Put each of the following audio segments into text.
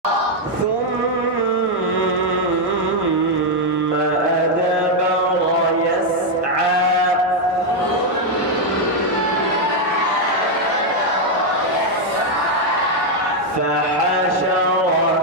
ثم أدبر يسعى فحشر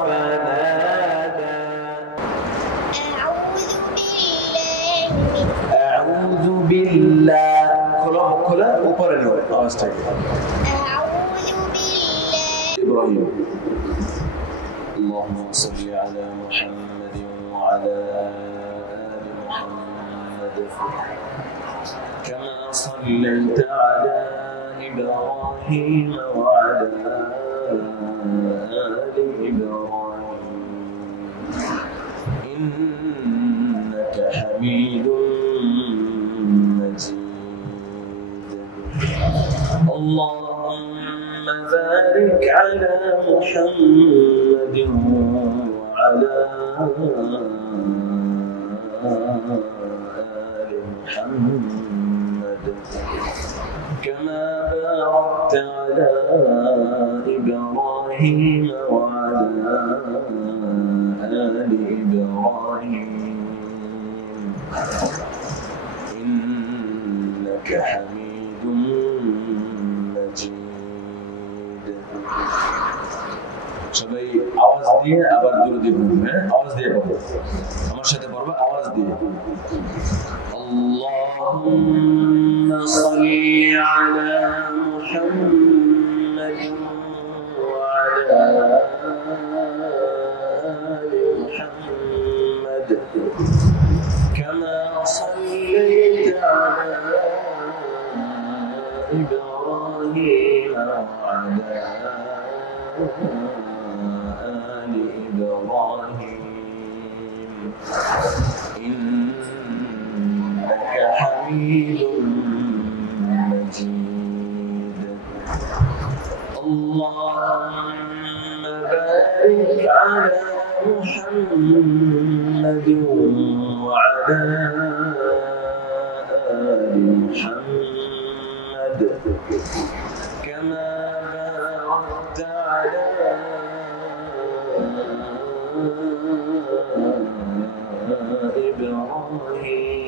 فنادى أعوذ بالله كلا ऊपर लो आवाज ठीक أعوذ بالله إبراهيم اللهم صل على محمد وعلى آل محمد كما صليت على إبراهيم وعلى آل إبراهيم إنك حميد مجيد اللهم بارك على محمد وعلى آل محمد كما باركت على إبراهيم وعلى آل إبراهيم إنك حميد مجيد সবাই আওয়াজ দিয়ে আবার দূরে পড়বে হ্যাঁ আওয়াজ দিয়ে পড়বে আমার সাথে পড়বে আওয়াজ দিয়ে اللهم صل على محمد وعلى آل محمد كما صليت على إبراهيم وعلى آل إبراهيم إنك حميد مجيد اللهم بارك على محمد وعلى آل محمد كما باركت على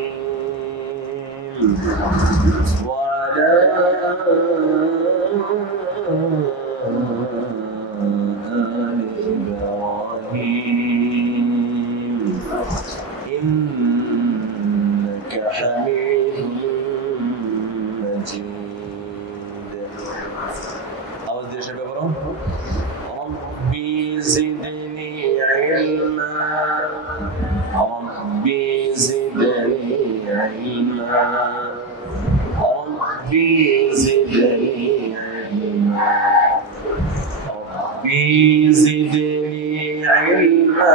إبراهيم وعلى آل إبراهيم إنك حميد مجيد أعوذ بالله شباب ربي زدني علما ربي زدني علما ربي زدني علما ربي زدني علما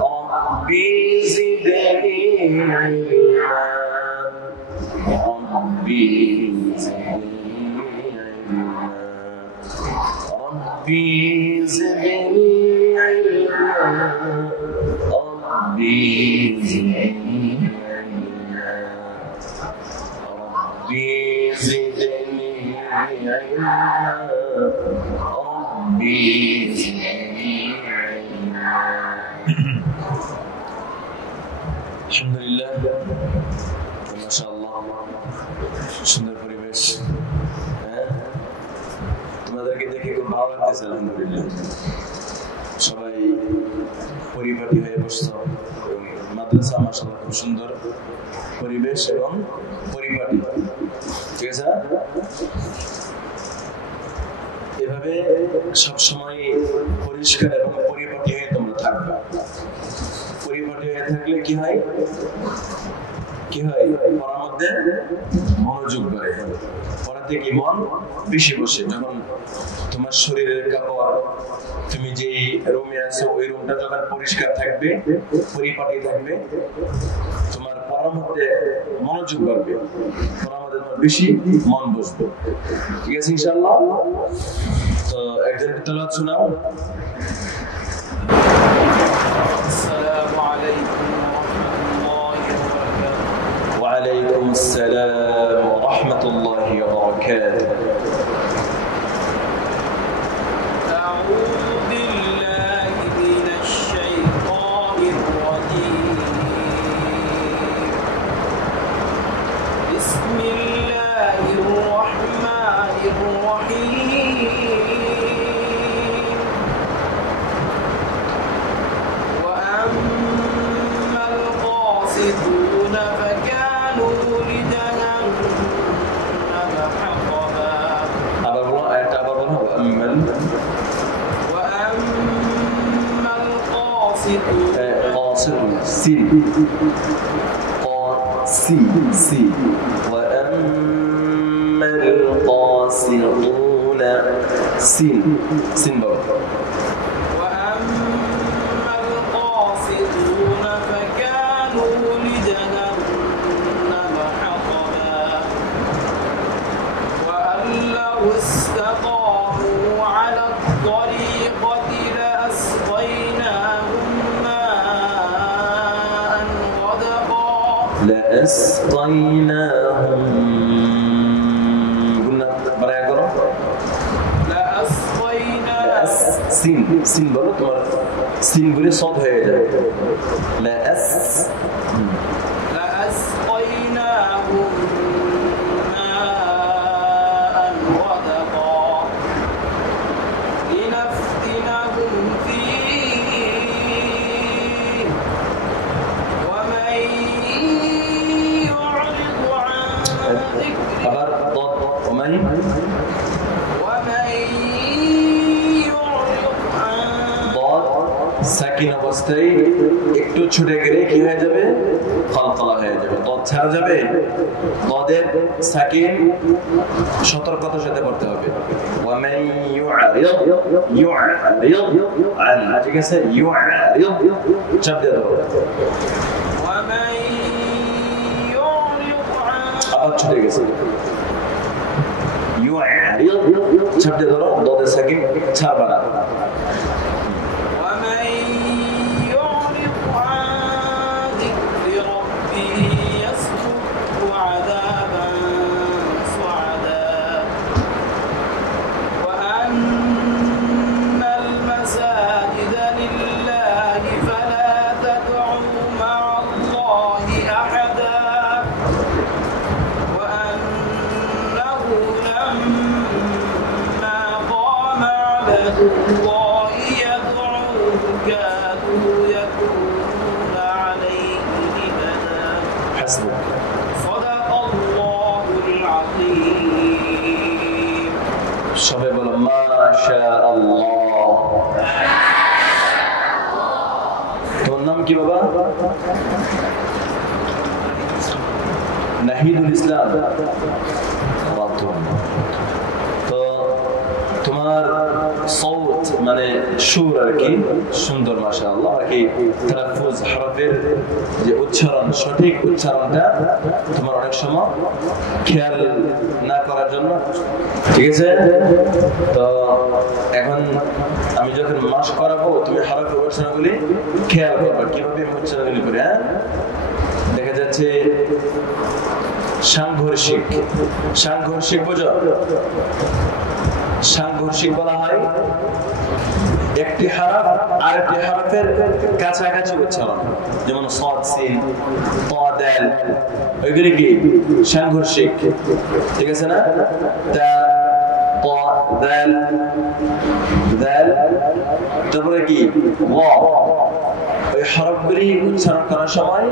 ربي زدني علما ربي زدني علما ربي زدني علما ربي زدني علما ربي زدني علما ربي زدني علما الحمد لله ما شاء الله সুন্দর পরিবেশ হ্যাঁ তোমাদেরকে দেখে খুব ভালো লাগতেছে আলহামদুলিল্লাহ সবাই পরিপাটি হয়ে বসছো মাদ্রাসা মাশাআল্লাহ খুব সুন্দর পরিবেশ এবং পরিপাটি ঠিক আছে এভাবে সবসময় পরিষ্কার এবং পরিপাটি হয়ে তোমরা থাকবে পরিপাটি হয়ে থাকলে কি হয় পড়ার মধ্যে মনোযোগ বাড়ে পড়াতে কি মন বেশি বসে যখন তোমার শরীরের কাপড় তুমি যে রুমে আছো ওই রুমটা যখন পরিষ্কার থাকবে পরিপাটি থাকবে তোমার পড়ার মধ্যে মনোযোগ বাড়বে পড়ার মধ্যে তোমার বেশি মন বসবে ঠিক আছে ইনশাআল্লাহ তো একজন তেলাওয়াত শোনাও আসসালামু আলাইকুম وعليكم السلام ورحمة الله وبركاته. أعوذ قاسطون سين سي وأما القاسطون سين بابا وأما القاسطون فكانوا لجهنم حطبا وأن لو استقاموا على الطريقة لأسقيناهم ماء غدقا لأسقيناهم قلنا برايا قرأ সিন বলো তোমার সিন বলে সদ হয়ে যায় لأسقيناهم ماء غدقا لنفتنهم فيه ومن يعرض عن সাকিন অবস্থায় একটু ছুটে গেলে কি হয়ে যাবে কলকলা হয়ে যাবে দদ ছাড়া যাবে দদের সাকিন সতর্কতার সাথে করতে হবে ওয়ামান ইউআরিদ ঠিক আছে ইউআরিদ চাপ দিয়ে দাও ومن يعرض عن আবার ছুটে গেছে ইউআরিদ চাপ দিয়ে দাও দদের সাকিন ছাড়বা না الله يدعوه كادوا يكونون عليه لبدا حسبك صدق الله العظيم সবাই বলো মাশাআল্লাহ তোমার নাম কি বাবা নাহিদুল ইসলাম তো তোমার সৌত মানে সুর আর কি সুন্দর মাশাআল্লাহ আর কি তালাফুজ হরফের যে উচ্চারণ সঠিক উচ্চারণটা তোমার অনেক সময় খেয়াল না করার জন্য ঠিক আছে তো এখন আমি যখন মাস করাবো তুমি হরফের উচ্চারণগুলি খেয়াল করবে কিভাবে উচ্চারণগুলি করে হ্যাঁ দেখা যাচ্ছে সাংঘর্ষিক বোঝো সাংঘর্ষিক বলা হয় একটি হরফ আরেকটি হরফের কাছাকাছি উচ্চারণ যেমন সাদ সিন তা দাল এগুলি কি সাংঘর্ষিক ঠিক আছে না তা তা দাল দাল তারপরে কি ওয়া ওই হরফগুলি উচ্চারণ করার সময়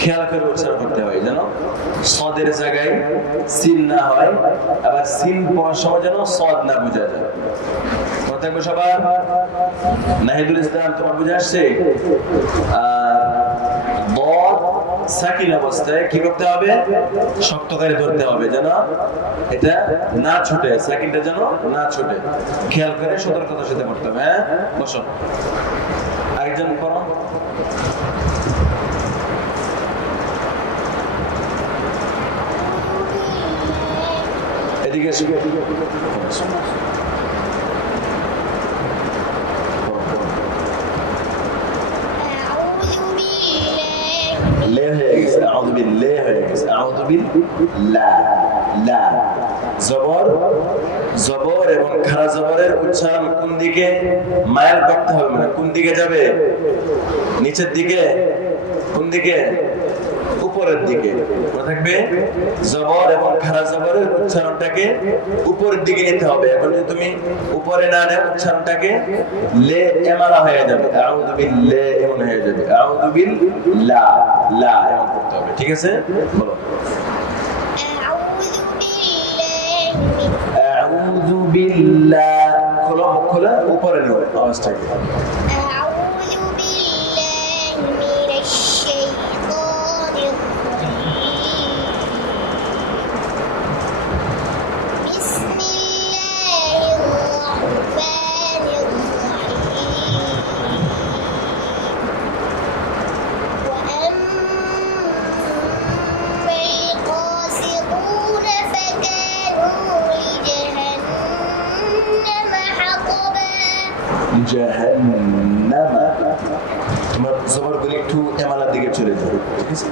খেয়াল করে উচ্চারণ করতে হয় যেন সাদের জায়গায় সিন না হয় আবার সিন পড়ার সময় যেন সাদ না বোঝা যায় কথা বলবো সবার নাহিদুল ইসলাম তোমার বুঝে আসছে বদ সাকিন অবস্থায় কি করতে হবে শক্ত করে ধরতে হবে যেন এটা না ছুটে সাকিনটা যেন না ছুটে খেয়াল করে সতর্কতার সাথে পড়তে হবে হ্যাঁ বসো আরেকজন করো এদিকে এসে লে হয়ে গেছে আউযু বিল্লাহ হয়ে গেছে আউযু বিল্লাহ লা জবর এবং খারা জবরের উচ্চারণ কোন দিকে মাইল করতে হবে মানে কোন দিকে যাবে নিচের দিকে কোন দিকে উপরের দিকে মনে থাকবে জবর এবং খারা জবরের উচ্চারণটাকে উপরের দিকে নিতে হবে এখন যদি তুমি উপরে না নেও উচ্চারণটাকে লে এমালা হয়ে যাবে আউযু বিল্লাহ এমন হয়ে যাবে আউযু বিল্লাহ লা এমন করতে হবে ঠিক আছে বলো আউযু বিল্লাহ খোলা উপরে নেও আওয়াজটাকে আউযু বিল্লাহ জাহান্নামা তোমার জবরগুলি একটু এমালার দিকে চলে যাবে ঠিক আছে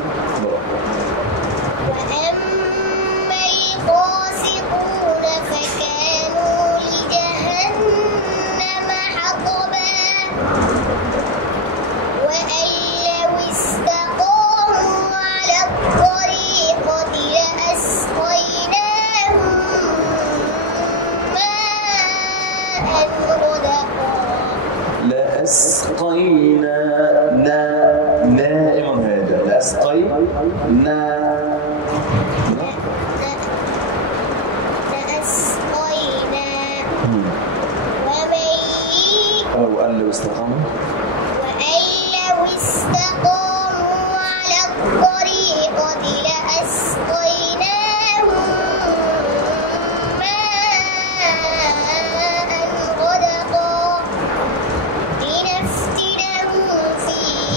لأسقينا نائم هذا لأسقينا أو أن لو استقاموا على الطريقة لأسقيناهم ماء غدقا لنفتنهم فيه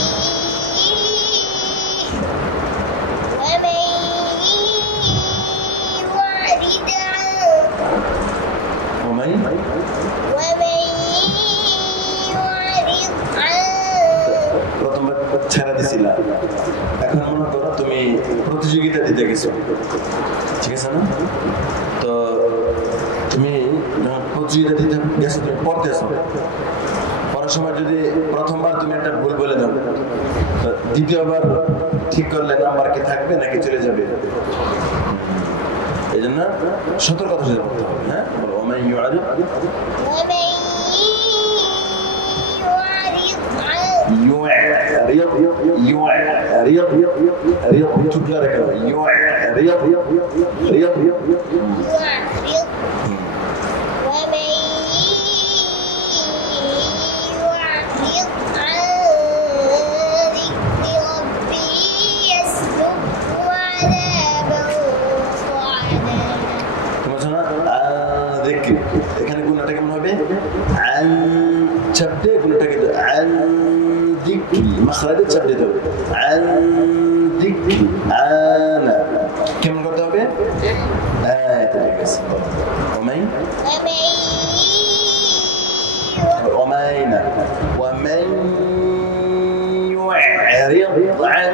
ومن يعرض প্রথমবার ছেড়ে দিছিলা এখন মনে করো তুমি প্রতিযোগিতা দিতে গেছো ঠিক আছে না তো তুমি প্রতিযোগিতা দিতে গেছো তুমি পড়তেছো পড়ার সময় যদি প্রথমবার তুমি একটা ভুল বলে দাও দ্বিতীয়বার ঠিক করলে নাম্বার কি থাকবে নাকি চলে যাবে এই জন্য সতর্কতার সাথে পড়তে হবে হ্যাঁ বলো ওমাই ইউআরিদ এখানে গুণাটা কেমন হবে আন চাপতে গুণাটা কিন্তু আন দিকরি মাখরাজে চাপ দিতে হবে আন দিকরি আনা কেমন করতে হবে এটা ঠিক আছে ومن يعرض عن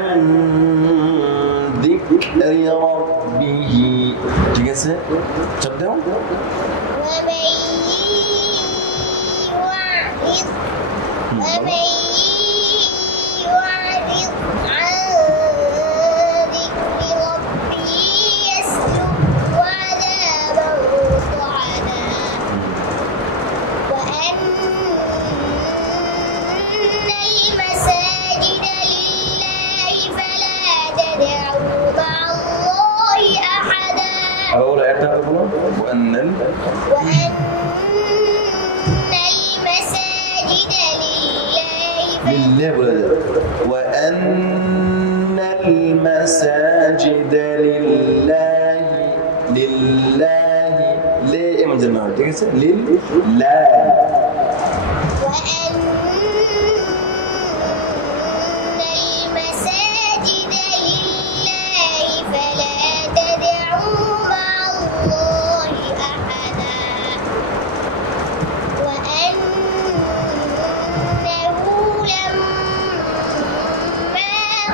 ذكر ربه ঠিক আছে চাপ দাও ومن يعرض عن ذكر ربه يسلكه عذابا صعدا وأن المساجد لله فلا تدعوا مع الله أحدا أولا أتقبلوا وأن وأن المساجد لله ليه من زمان تيجي لله وأن المساجد لله فلا تدعوا مع الله أحدا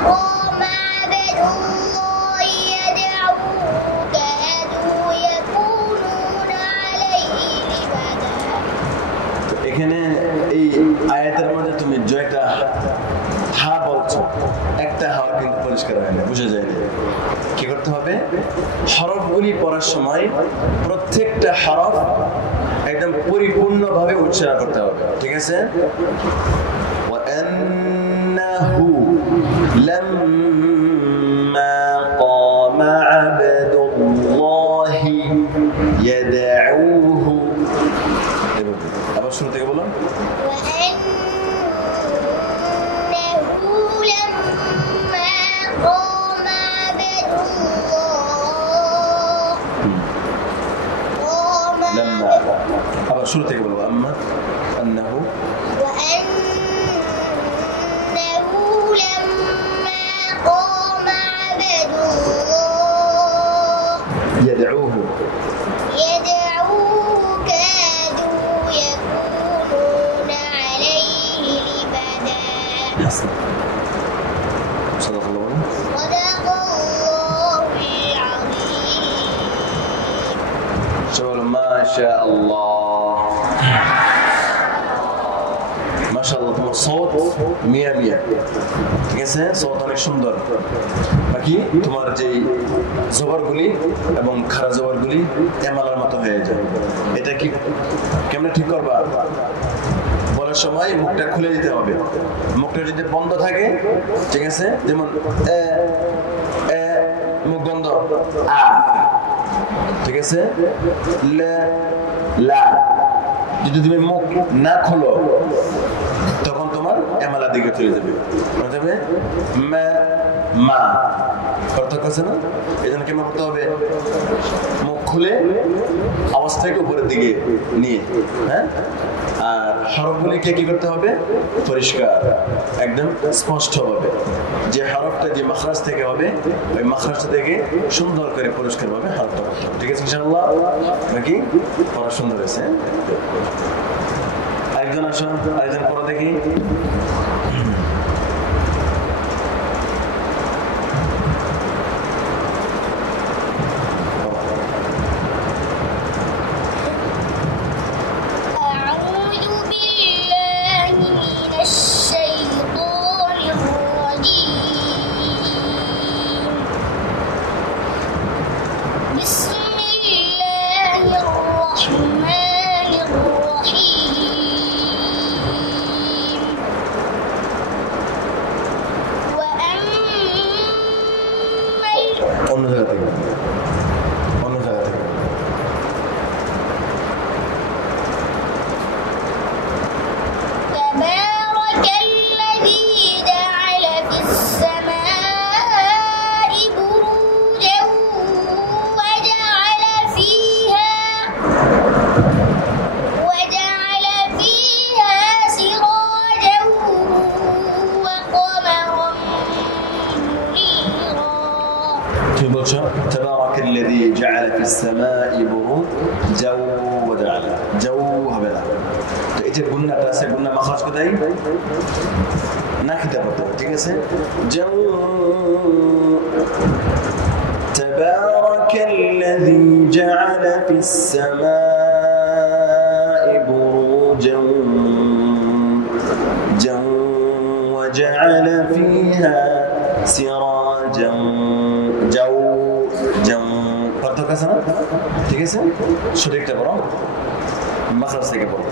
قام عبد الله يدعوه كادوا يكونون عليه لبدا এখানে এই আয়াতের মধ্যে তুমি যে একটা হা বলছো একটা হা কিন্তু পরিষ্কার হয় না বুঝা যায় না কি করতে হবে হরফগুলি পড়ার সময় প্রত্যেকটা হরফ একদম পরিপূর্ণভাবে উচ্চারণ করতে হবে ঠিক আছে وأنه لما قام عبد الله يدعوه আবার শুরু থেকে বলুন شو تقول أما أنه لما قام عبد الله يدعوه كادوا يكونون عليه হাসান। সাদাকাল্লাহু আলাইহি সবাই মাশাআল্লাহ। মাশাআল্লাহ, তোমার সওত মিয়া মিয়া, ঠিক আছে, সওত অনেক সুন্দর। বাকি তোমার যে জবরগুলি এবং খারা জবরগুলি এমালার মতো হয়ে যায়। এটা কি কেমনে ঠিক করবা? বলার সময় মুখটা খুলে দিতে হবে। মুখটা যদি বন্ধ থাকে, ঠিক আছে, যেমন মুখ বন্ধ, আ, ঠিক আছে, লা। যদি তুমি মুখ না খোলো তখন তোমার এমালা দিকে চলে যাবে, মা। পার্থক্য আছে না? এই জন্য কেমন করতে হবে? মুখ খুলে অবস্থাকে উপরের দিকে নিয়ে, হ্যাঁ। আর হরফগুলিকে কি করতে হবে? পরিষ্কার, একদম স্পষ্ট হবে। যে হরফটা যে মাখরাজ থেকে হবে, ওই মাখরাজটা থেকে সুন্দর করে পরিষ্কার ভাবে হরফটা করতে হবে। ঠিক আছে ইনশাআল্লাহ? নাকি পড়া সুন্দর হয়েছে? আরেকজন আসুন, আরেকজন পড়া দেখি। تبارك الذي جعل في السماء بروجا وجعل جو হবে না। তো এই যে গুণনাটা আছে, গুণনা মাখরাজ কোথায়? নাকিটা পড়তে হবে, ঠিক আছে। جو تبارك الذي جعل في السماء بروجا وجعل فيها سراجا পার্থক্য আছে না? ঠিক আছে, সঠিকটা পড়ো, মাখরাজ থেকে পড়ো।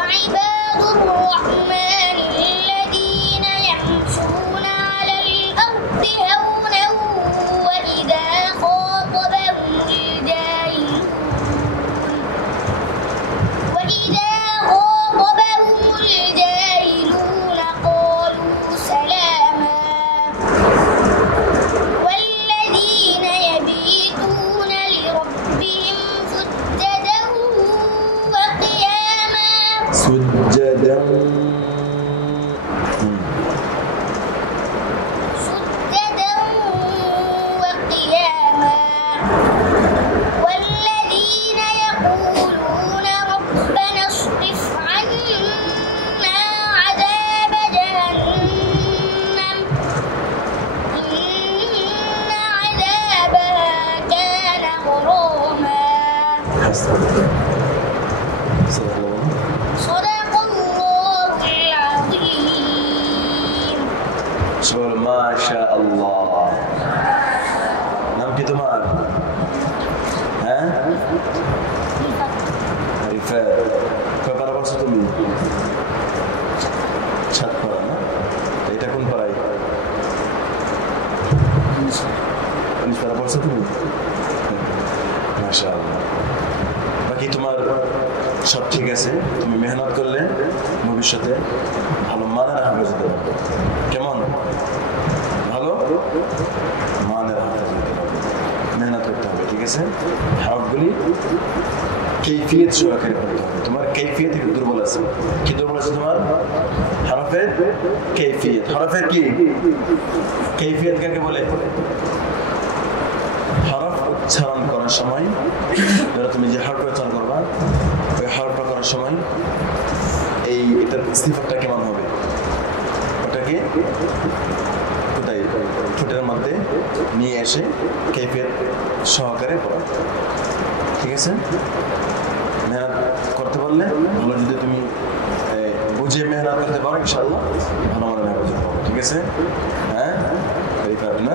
وعباد الرحمن الذين يمشون على الأرض هونا وإذا خاطبهم الجاهلون سجدا سجدا وقياما والذين يقولون ربنا اصرف عنا عذاب جهنم إن عذابها كان غراما صدق الله صدق الله العظيم شغل ما شاء الله নাম কি তোমার হ্যাঁ রিফাত কয় পারা পড়ছো তুমি 7 পারা না এটা কোন পারাই 19 পারা পড়ছো তুমি মাশাআল্লাহ বাকি তোমার সব ঠিক আছে তুমি মেহনত করলে ভবিষ্যতে ভালো মানের হাফেজ হতে পারবে কেমন ভালো মানের হাফেজ হতে পারবে মেহনত করতে হবে ঠিক আছে হরফগুলি কৈফিয়ত সহকারে পড়তে হবে তোমার কৈফিয়ত একটু দুর্বল আছে কি দুর্বল আছে তোমার হরফের কৈফিয়ত হরফের কি কৈফিয়ত কাকে বলে হরফ উচ্চারণ করার সময় ধরো তুমি যে হরফ উচ্চারণ করবা ওই হরফটা করার সময় এই এটার সিফাতটা কেমন হবে ওটাকে কোথায় ঠোঁটের মধ্যে নিয়ে এসে কৈফিয়ত সহকারে পড়া ঠিক আছে মেহনত করতে পারলে ভালো যদি তুমি বুঝে মেহনত করতে পারো ইনশাআল্লাহ ভালো মনে হবে ঠিক আছে হ্যাঁ পারবে না